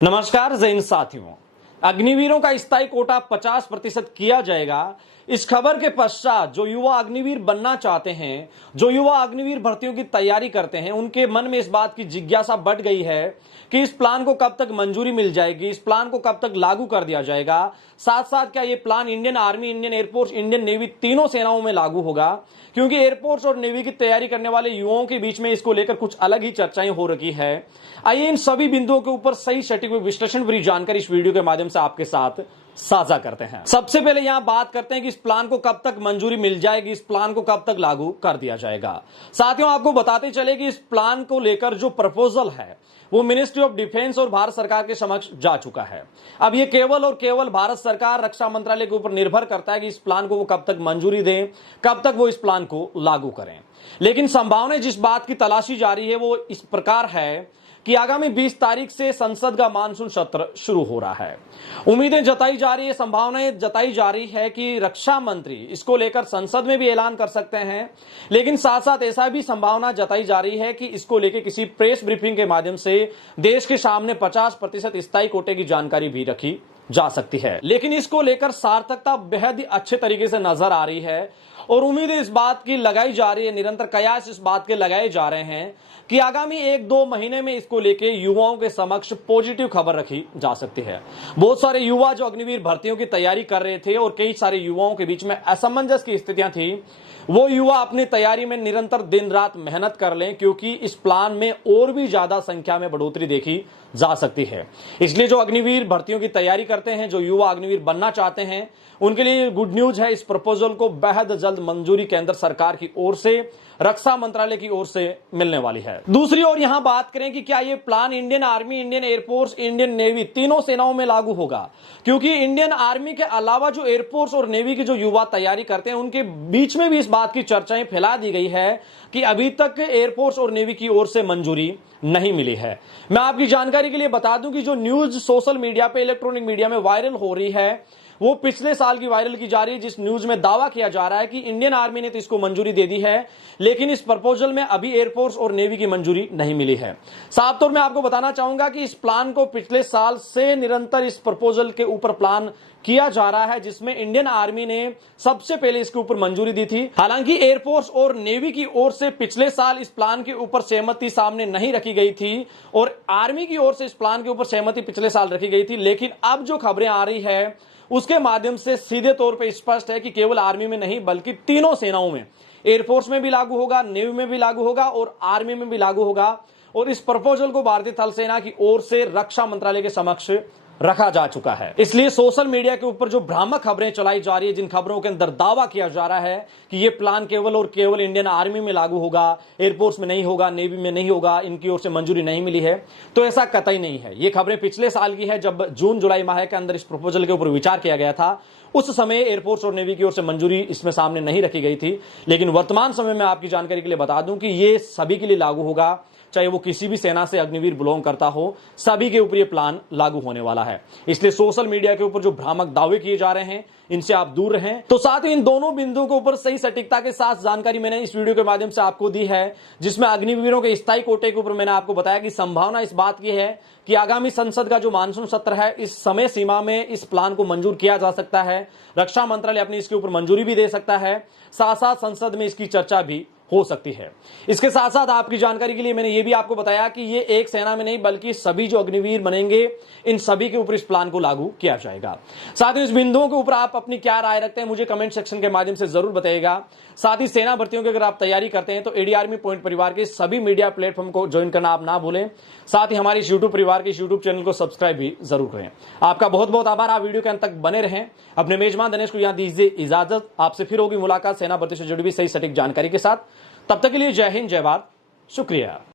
नमस्कार जैन साथियों, अग्निवीरों का स्थायी कोटा 50% किया जाएगा। इस खबर के पश्चात जो युवा अग्निवीर बनना चाहते हैं, जो युवा अग्निवीर भर्तियों की तैयारी करते हैं, उनके मन में इस बात की जिज्ञासा बढ़ गई है कि इस प्लान को कब तक मंजूरी मिल जाएगी, इस प्लान को कब तक लागू कर दिया जाएगा। साथ साथ क्या ये plan Indian army, Indian air force, Indian navy तीनों सेनाओं में लागू होगा, क्योंकि एयरफोर्स और नेवी की तैयारी करने वाले युवाओं के बीच में इसको लेकर कुछ अलग ही चर्चाएं हो रही है। आइए इन सभी बिंदुओं के ऊपर सही सटीक विश्लेषण भरी जानकारी इस वीडियो के माध्यम से आपके साथ साझा करते हैं। सबसे पहले यहां बात करते हैं कि इस प्लान को कब तक मंजूरी मिल जाएगी, इस प्लान को कब तक लागू कर दिया जाएगा। साथियों, आपको बताते चले कि इस प्लान को लेकर जो प्रपोजल है वो मिनिस्ट्री ऑफ डिफेंस और भारत सरकार के समक्ष जा चुका है। अब ये केवल और केवल भारत सरकार, रक्षा मंत्रालय के ऊपर निर्भर करता है कि इस प्लान को वो कब तक मंजूरी दें, कब तक वो इस प्लान को लागू करें। लेकिन संभावनाएं जिस बात की तलाशी जा रही है वो इस प्रकार है कि आगामी 20 तारीख से संसद का मानसून सत्र शुरू हो रहा है। उम्मीदें जताई जा रही है, संभावनाएं जताई जा रही है कि रक्षा मंत्री इसको लेकर संसद में भी ऐलान कर सकते हैं। लेकिन साथ साथ ऐसा भी संभावना जताई जा रही है कि इसको लेकर किसी प्रेस ब्रीफिंग के माध्यम से देश के सामने 50% स्थायी कोटे की जानकारी भी रखी जा सकती है। लेकिन इसको लेकर सार्थकता बेहद ही अच्छे तरीके से नजर आ रही है और उम्मीदें इस बात की लगाई जा रही है, निरंतर कयास इस बात के लगाए जा रहे हैं कि आगामी 1-2 महीने में इसको लेके युवाओं के समक्ष पॉजिटिव खबर रखी जा सकती है। बहुत सारे युवा जो अग्निवीर भर्तियों की तैयारी कर रहे थे और कई सारे युवाओं के बीच में असमंजस की स्थितियां थी, वो युवा अपनी तैयारी में निरंतर दिन रात मेहनत कर लें, क्योंकि इस प्लान में और भी ज्यादा संख्या में बढ़ोतरी देखी जा सकती है। इसलिए जो अग्निवीर भर्तियों की तैयारी करते हैं, जो युवा अग्निवीर बनना चाहते हैं, उनके लिए गुड न्यूज है। इस प्रपोजल को बेहद जल्द मंजूरी केंद्र सरकार की ओर से, रक्षा मंत्रालय की ओर से मिलने वाली है। दूसरी ओर यहां बात करें कि क्या यह plan Indian army, Indian air force, Indian navy तीनों सेनाओं में लागू होगा, क्योंकि इंडियन आर्मी के अलावा जो एयरफोर्स और नेवी के जो युवा तैयारी करते हैं उनके बीच में भी इस बात की चर्चाएं फैला दी गई है कि अभी तक एयरफोर्स और नेवी की ओर से मंजूरी नहीं मिली है। मैं आपकी जानकारी के लिए बता दूं कि जो न्यूज सोशल मीडिया पे, इलेक्ट्रॉनिक मीडिया में वायरल हो रही है वो पिछले साल की वायरल की जा रही है, जिस न्यूज में दावा किया जा रहा है कि इंडियन आर्मी ने तो इसको मंजूरी दे दी है, लेकिन इस प्रपोजल में अभी एयरफोर्स और नेवी की मंजूरी नहीं मिली है। साफ तौर में आपको बताना चाहूंगा कि इस प्लान को पिछले साल से निरंतर इस प्रपोजल के ऊपर प्लान किया जा रहा है, जिसमें इंडियन आर्मी ने सबसे पहले इसके ऊपर मंजूरी दी थी। हालांकि एयरफोर्स और नेवी की ओर से पिछले साल इस प्लान के ऊपर सहमति सामने नहीं रखी गई थी और आर्मी की ओर से इस प्लान के ऊपर सहमति पिछले साल रखी गई थी। लेकिन अब जो खबरें आ रही है उसके माध्यम से सीधे तौर पे स्पष्ट है कि केवल आर्मी में नहीं बल्कि तीनों सेनाओं में, एयरफोर्स में भी लागू होगा, नेवी में भी लागू होगा और आर्मी में भी लागू होगा। और इस प्रपोजल को भारतीय थल सेना की ओर से रक्षा मंत्रालय के समक्ष रखा जा चुका है। इसलिए सोशल मीडिया के ऊपर जो भ्रामक खबरें चलाई जा रही है, जिन खबरों के अंदर दावा किया जा रहा है कि यह प्लान केवल और केवल इंडियन आर्मी में लागू होगा, एयरफोर्स में नहीं होगा, नेवी में नहीं होगा, इनकी ओर से मंजूरी नहीं मिली है, तो ऐसा कतई नहीं है। ये खबरें पिछले साल की है, जब जून जुलाई माह के अंदर इस प्रपोजल के ऊपर विचार किया गया था। उस समय एयरफोर्स और नेवी की ओर से मंजूरी इसमें सामने नहीं रखी गई थी। लेकिन वर्तमान समय में आपकी जानकारी के लिए बता दूं कि ये सभी के लिए लागू होगा, चाहे वो किसी भी सेना से अग्निवीर बिलोंग करता हो, सभी के ऊपर ये प्लान लागू होने वाला है। इसलिए सोशल मीडिया के ऊपर जो भ्रामक दावे किए जा रहे हैं इनसे आप दूर रहें। तो साथ ही इन दोनों बिंदुओं के ऊपर सही सटीकता के साथ जानकारी मैंने इस वीडियो के माध्यम से आपको दी है, जिसमें अग्निवीरों के स्थायी कोटे के ऊपर मैंने आपको बताया कि संभावना इस बात की है कि आगामी संसद का जो मानसून सत्र है, इस समय सीमा में इस प्लान को मंजूर किया जा सकता है। रक्षा मंत्रालय अपनी इसके ऊपर मंजूरी भी दे सकता है, साथ साथ संसद में इसकी चर्चा भी हो सकती है। इसके साथ साथ आपकी जानकारी के लिए मैंने ये भी आपको बताया कि ये एक सेना में नहीं बल्कि सभी जो अग्निवीर बनेंगे इन सभी के ऊपर इस प्लान को लागू किया जाएगा। साथ ही इस बिंदुओं के ऊपर आप अपनी क्या राय रखते हैं मुझे कमेंट सेक्शन के माध्यम से जरूर बताइएगा। साथ ही सेना भर्तियों की अगर आप तैयारी करते हैं तो एडी आर्मी पॉइंट परिवार के सभी मीडिया प्लेटफॉर्म को ज्वाइन करना आप ना भूलें। साथ ही हमारे इस यूट्यूब परिवार के यूट्यूब चैनल को सब्सक्राइब भी जरूर करें। आपका बहुत बहुत आभार। आप वीडियो के अंत तक बने रहें। अपने मेजबान दिनेश को यहां दीजिए इजाजत। आपसे फिर होगी मुलाकात सेना भर्ती से जुड़ी हुई सही सटीक जानकारी के साथ। तब तक के लिए जय हिंद, जय भारत, शुक्रिया।